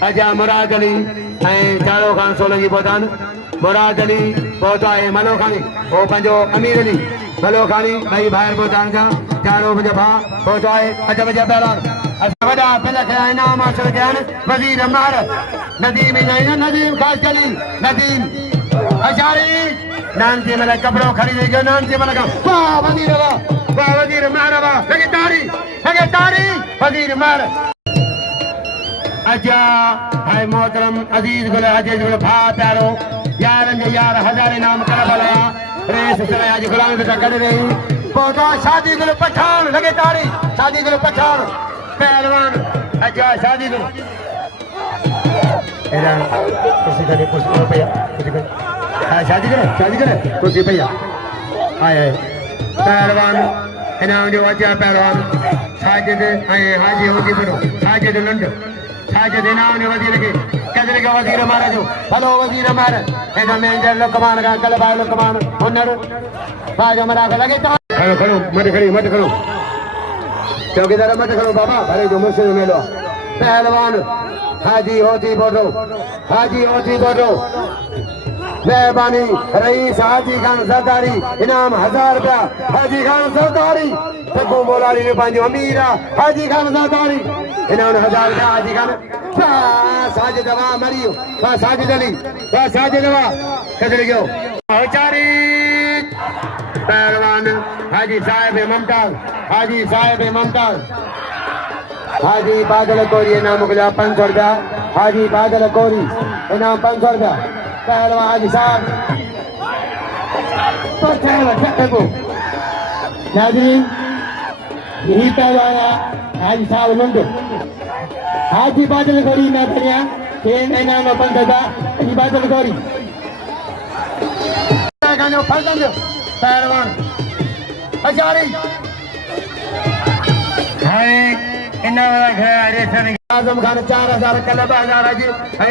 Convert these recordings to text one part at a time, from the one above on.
अजा मुराद अली चारो खान सोलंगी पहुचान मुराद अली पहुचा है मलो खानी वो पंजो अमीर अली मलो खानी भाई बाहर पहुचान का चारों मुझे भा पहुंचा है अच्छा बजा पहलवान अच्छा बजा पहले क्या इनाम हासिल किया वजीर महारत नदीम ही नदीम खास चली नदीम अशारी नान जी मेरा कपड़ों खरीदे गयो नान जी मेरा वाह वजीर महारत लगे तारी वजीर महारत अच्छा हाय मोहतरम अजीज गुल अजीज गुल भा प्यारो यार यार हजारे नाम कर भला रेस सरे आज गुलाम बेटा कर रही पौधा शादी गुल पठान लगे तारी शादी गुल पठान पहलवान अच्छा शादी गुल एरा कुछ भैया शादी करे कुछ भैया आए पहलवान इनाम जो अच्छा पहलवान साजिद हाजी होगी बनो साजिद लंड साजिद इनाम ने वजीर के कदर का वजीर हमारा जो हेलो वजीर हमारा एदा मैनेजर लोग कमान का कल भाई लोग कमान हुनर बाजो मरा के लगे तो खड़ो मत खड़ो चौकीदार मत खड़ो बाबा अरे जो मुझसे मिलो पहलवान हाजी होती बोलो मेहरबानी रईस हाजी खान सरदारी इनाम 1000 रुपया हाजी खान सरदारी सगो मोलाली ने पांजो अमीरा हाजी खान सरदारी इनाम 1000 रुपया हाजी खान साजिद दवा मरियो साजिद अली साजिद दवा कदर गयो औचारी पहलवान हाजी साहब ममताज हाजी बादल कोरी इनाम मुगला 500 रुपया हाजी बादल कोरी इनाम 500 रुपया पहलवान हाजी साहब नाज़रीन यही पहलवान हाजी साहब लंडो हाजी बादल गौरी ना बनिया तीन इनाम 500 रुपया हाजी बादल गौरी पहलवान हजारी आजम खान 4000 कल 2000 जी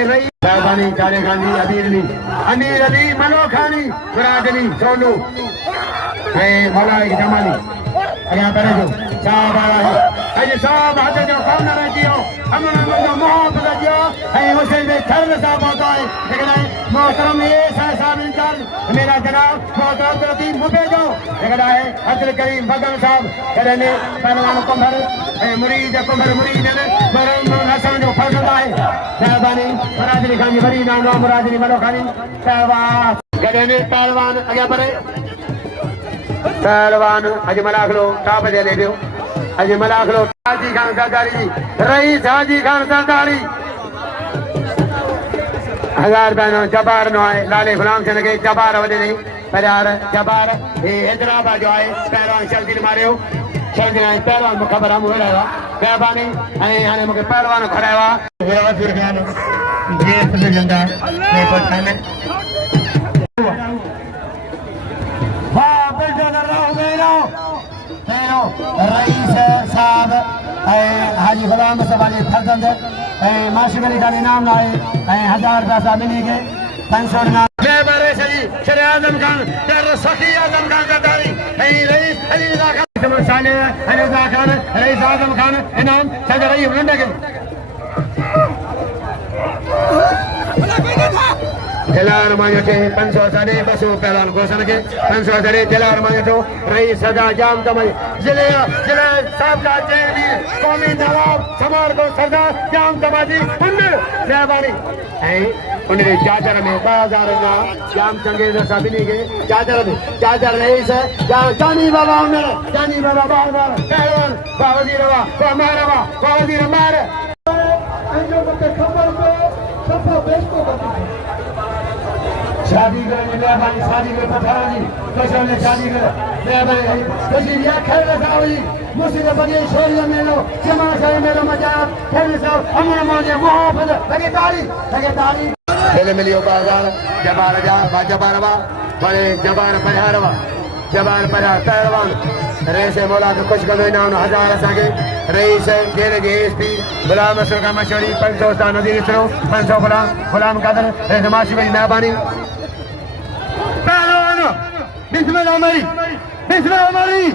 रही साहबानी चारे खानी अमीर अली मनो खानी मुराद अली सोनू मौलाइक जमानी अॻियां करे जो साहब आया है अॼु साहब हथ जो कौन रहियो अमन जो मोहब्बत जो हुसैन जे थर साहब पहुंचा है लेकिन मोहतरम ये साहब इंचार्ज मेरा जनाब मोहतरम प्रति मुबे जो लेकिन है अब्दुल करीम बगल साहब करने पहलवान कुंभर मुरीद ने मरम हसन जो फरमाता है मेहरबानी मुरादली खान जी बड़ी नाम मुरादली मलो खानी पहलवान करने पहलवान आगे बढ़े पहलवान अज मलाखलो टाप दे ले दियो अज मलाखलो हाजी खान सरदारी रईस हाजी खान सरदारी 1000 रुपया जबार नो है लाले गुलाम चंद के जबार वदे नहीं पर जबार ये हैदराबाद जो है पहलवान शर्दिल मारियो शर्दिल पहलवान खबर हम हो रहा मेहरबानी हाने मुके पहलवान खड़ावा वजीर खान ये सब जंदा ये पठाने रईस साहब हाजी गुलाम सवाली फरजंद माशिक अली का इनाम लाए 1000 रुपया मिली गए 500 इनाम शर आजम खान सखी आजम खान का दारी रईस अली खान रईस आजम खान इनाम सदर रही के जलार मांगे 500 साढ़े 200 पहलवान घोषण के 500 साढ़े जलार मांगे तो रही सदा जाम तमय जिले साहब का चेहरी कौमी नवाब समार को सरदार जाम तमाजी मेहरबानी उन्हें चादर में 2000 ना जाम चंगेज सभी के चादर रही से जानी बाबा बाबा पहलवान बावजी रवा मारवा बावजी मार खबर को सफा बेच को शादी करने मेहरबानी शादी के पठारा जी कैसे ने शादी कर मेहरबानी कैसे या खेल सावली मुझसे बड़ी शोर मेलो जमा से मेलो मजा खेल साव हमने मोने मोहब्बत लगे ताली खेल मिलियो बाजार जबारवा बड़े जबार परिहारवा जबार परिहार पहलवान रेसे मौला के कुछ कदो इनाम 1000 असांखे रईस जेल के एसपी गुलाम असर का मशहूरी 500 ता नदीर इसरो 500 गुलाम कादर रेसे माशी भाई मेहरबानी पहलवान बिस्मिल्लाह हमारी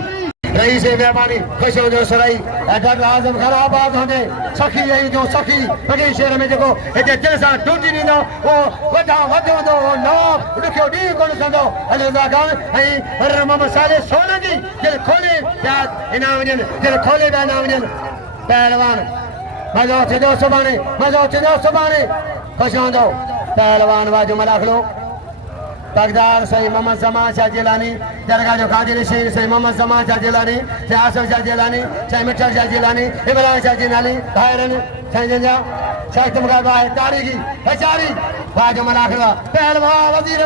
रही से मेहरबानी खुश हो जो सराई डॉक्टर आजम खान आबाद होंगे सखी यही जो सखी बगे शहर में जेको हिते दिल सां टूटी ॾींदो वो वधा वधंदो नो ॾुखियो ॾींहुं कोन कंदो अॼु खान ऐं मोहम्मद साले सोन जी दिलि खोले पिया इनाम वञनि दिलि खोले पिया इनाम वञनि पहलवान मज़ो थींदो सुभाणे मज़ो थींदो सुभाणे खुश हूंदो पहलवान वाजो मलाखड़ो तकदार सही मोहम्मद समा शाह जिलानी दरगाह जो कादिर शेख सही मोहम्मद समा शाह जिलानी से आसफ शाह जिलानी से मिठल शाह जिलानी इब्राहिम शाह जिलानी भाईरन संजय शाह तुमगार बाय तारीखी बेचारी वाजो मलाखड़ा पहलवान वजीर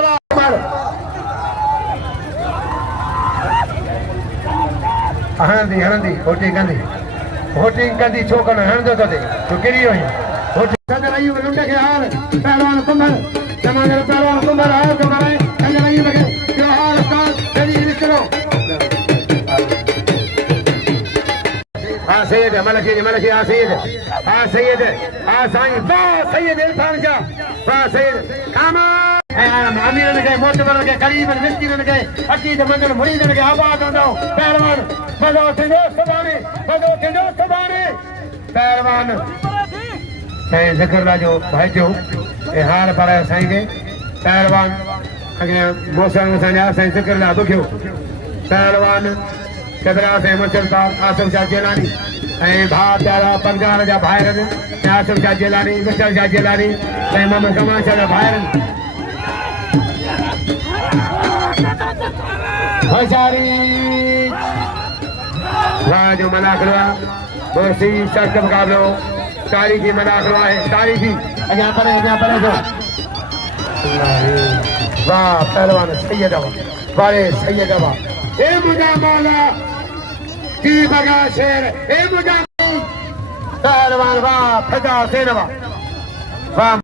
हणंदी होटी कंदी छोकन हणंदो तते तो किरी होई होटी सदर आई लुंड के हाल पहलवान कुंभर जमाने पहलवान कुंभर आयो तो करे अजय नहीं लगे जो हाल का तेरी निकलो हां सैयद मलकी हां सैयद हां साईं वाह सैयद इरफान शाह वाह सैयद कामा अमीरन के मोतबर के करीबन मिस्किनन के अकीद मंदिर मुरीदन के आबाद होंदो पहलवान मज़ो थींदो सुभाणे पहलवान साईं ज़िक्र जो भाईजो ए हाल पर साईं के पहलवान अगे मौसम संजा साईं ज़िक्र ला दुखियो पहलवान कदरा से मुर्शिदाबाद आसफ शाह जिलानी ऐं भा प्यारा पंगार जा भाइरन आसफ शाह जिलानी मिठल शाह जिलानी ऐं मोहम्मद कमाल शाह जा भाइरन हजारी वाह जो मनाखड़ा दोस्ती सख्त मुकाबलो तारीखी मनाखड़ा है तारीखी अॻियां परे जो वाह पहलवान सैयद वारे सैयद ए मुझा मौला की बगा शेर ए मुझा पहलवान वाह फजा सेन वाह